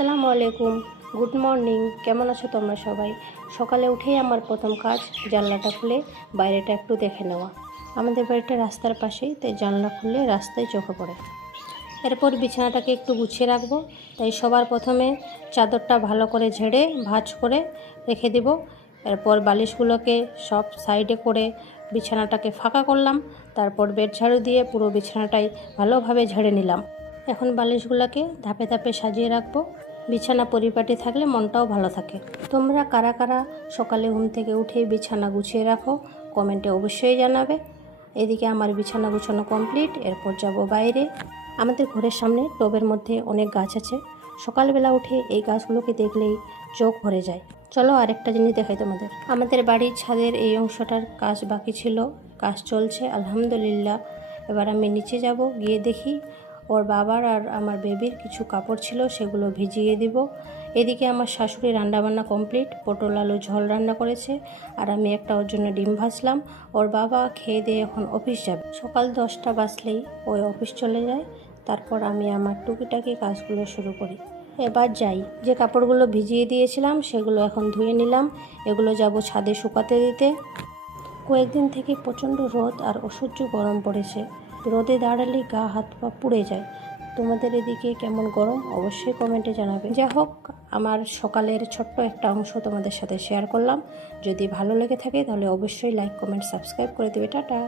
আসসালামু আলাইকুম, good morning. কেমন আছো তোমরা সবাই? সকালে উঠেই আমার প্রথম কাজ জানলাটা খুলে বাইরেটা একটু দেখে নেওয়া। আমাদের বাড়িটা রাস্তার পাশেই, তাই জানলা খুললে রাস্তায় চোখে পড়ে। এরপর বিছানাটাকে একটু গুছিয়ে রাখবো, তাই সবার প্রথমে চাদরটা ভালো করে ঝেড়ে ভাঁজ করে রেখে দেব। এরপর বালিশগুলোকে সব সাইডে করে বিছানাটাকে ফাঁকা করলাম। তারপর বেড ঝাড়ু দিয়ে পুরো বিছানাটাই ভালোভাবে ঝেড়ে নিলাম। এখন বালিশগুলোকে ধাপে ধাপে সাজিয়ে রাখবো। বিছানা পরিপাটি থাকলে মনটাও ভালো থাকে। তোমরা কারা কারা সকালে ঘুম থেকে উঠে বিছানা গুছিয়ে রাখো, কমেন্টে অবশ্যই জানাবে। এদিকে আমার বিছানা গুছানো কমপ্লিট। এরপর যাব বাইরে। আমাদের ঘরের সামনে টবের মধ্যে অনেক গাছ আছে। সকালবেলা উঠে এই গাছগুলোকে দেখলেই চোখ ভরে যায়। চলো আরেকটা জিনিস দেখাই তোমাদের। আমাদের বাড়ির ছাদের এই অংশটার কাজ বাকি ছিল, কাজ চলছে আলহামদুলিল্লাহ। এবার আমি নিচে যাব, গিয়ে দেখি ওর বাবার আর আমার বেবির কিছু কাপড় ছিল, সেগুলো ভিজিয়ে দিব। এদিকে আমার শাশুড়ি রান্নাবান্না কমপ্লিট, পটল আলু ঝোল রান্না করেছে, আর আমি একটা ওর জন্য ডিম ভাজলাম। ওর বাবা খেয়ে দিয়ে এখন অফিস যাবে। সকাল 10টা বাজলেই ওই অফিস চলে যায়। তারপর আমি আমার টুকিটাকি কাজগুলো শুরু করি। এবার যাই, যে কাপড়গুলো ভিজিয়ে দিয়েছিলাম সেগুলো এখন ধুয়ে নিলাম। এগুলো যাব ছাদে শুকাতে দিতে। কয়েকদিন থেকে প্রচণ্ড রোদ আর অসহ্য গরম পড়েছে। রোদে দাঁড়ালে গা হাত পা পুড়ে যায়। তোমাদের এদিকে কেমন গরম অবশ্যই কমেন্টে জানাবে। যা হোক, আমার সকালের ছোট্ট একটা অংশ তোমাদের সাথে শেয়ার করলাম। যদি ভালো লেগে থাকে তাহলে অবশ্যই লাইক, কমেন্ট, সাবস্ক্রাইব করে দেবে। টাটা।